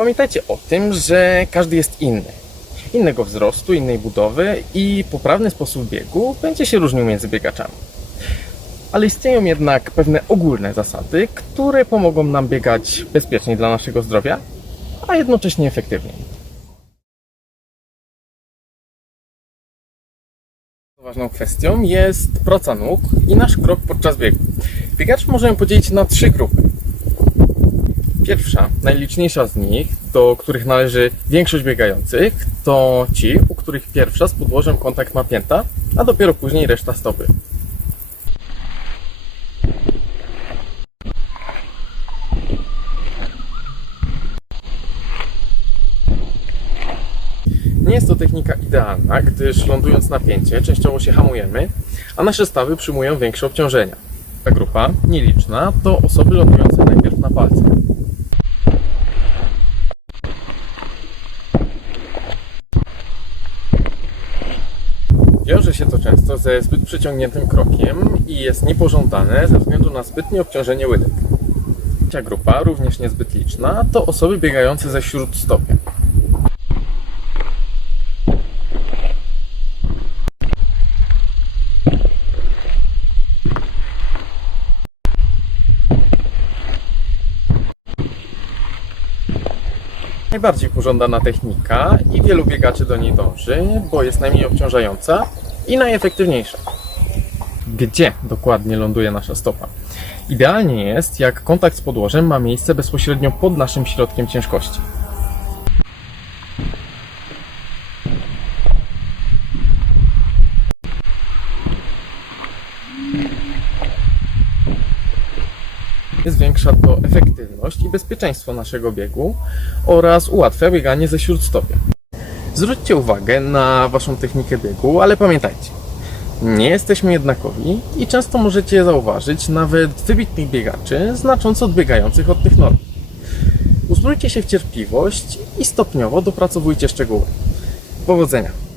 Pamiętajcie o tym, że każdy jest inny. Innego wzrostu, innej budowy i poprawny sposób biegu będzie się różnił między biegaczami. Ale istnieją jednak pewne ogólne zasady, które pomogą nam biegać bezpieczniej dla naszego zdrowia, a jednocześnie efektywniej. Ważną kwestią jest praca nóg i nasz krok podczas biegu. Biegaczy możemy podzielić na trzy grupy. Pierwsza, najliczniejsza z nich, do których należy większość biegających, to ci, u których pierwsza z podłożem kontakt ma pięta, a dopiero później reszta stopy. Nie jest to technika idealna, gdyż lądując na pięcie częściowo się hamujemy, a nasze stawy przyjmują większe obciążenia. Ta grupa, nieliczna, to osoby lądujące najpierw na palcach. Wiąże się to często ze zbyt przyciągniętym krokiem i jest niepożądane ze względu na zbytnie obciążenie łydek. Trzecia grupa, również niezbyt liczna, to osoby biegające ze śródstopia. Najbardziej pożądana technika i wielu biegaczy do niej dąży, bo jest najmniej obciążająca i najefektywniejsza. Gdzie dokładnie ląduje nasza stopa? Idealnie jest, jak kontakt z podłożem ma miejsce bezpośrednio pod naszym środkiem ciężkości. Zwiększa to efektywność i bezpieczeństwo naszego biegu oraz ułatwia bieganie ze śródstopia. Zwróćcie uwagę na Waszą technikę biegu, ale pamiętajcie, nie jesteśmy jednakowi i często możecie zauważyć nawet wybitnych biegaczy znacząco odbiegających od tych norm. Uzbrójcie się w cierpliwość i stopniowo dopracowujcie szczegóły. Powodzenia!